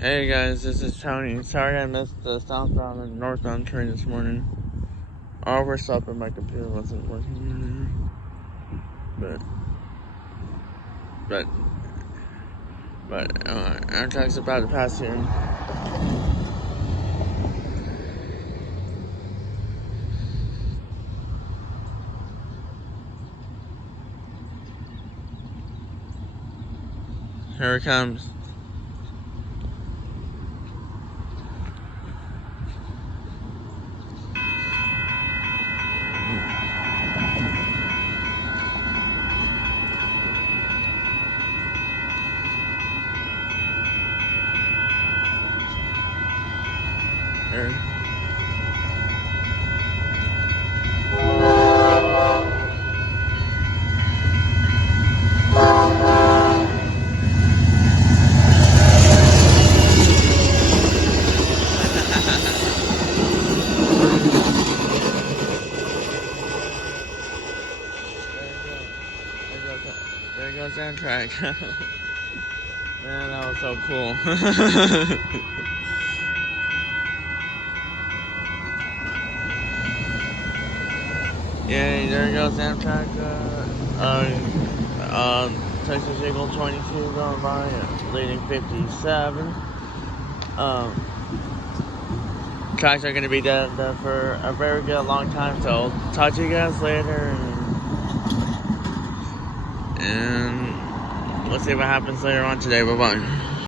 Hey guys, this is Tony. Sorry I missed the southbound and northbound train this morning. I overslept and my computer wasn't working. But, Amtrak's about to pass here. Here it comes. There. There goes Amtrak. Man, that was so cool. Yeah, there goes Amtrak. Texas Eagle 22 going by, leading 57. Tracks are going to be dead for a very good long time, so I'll talk to you guys later. And we'll see what happens later on today. Bye-bye.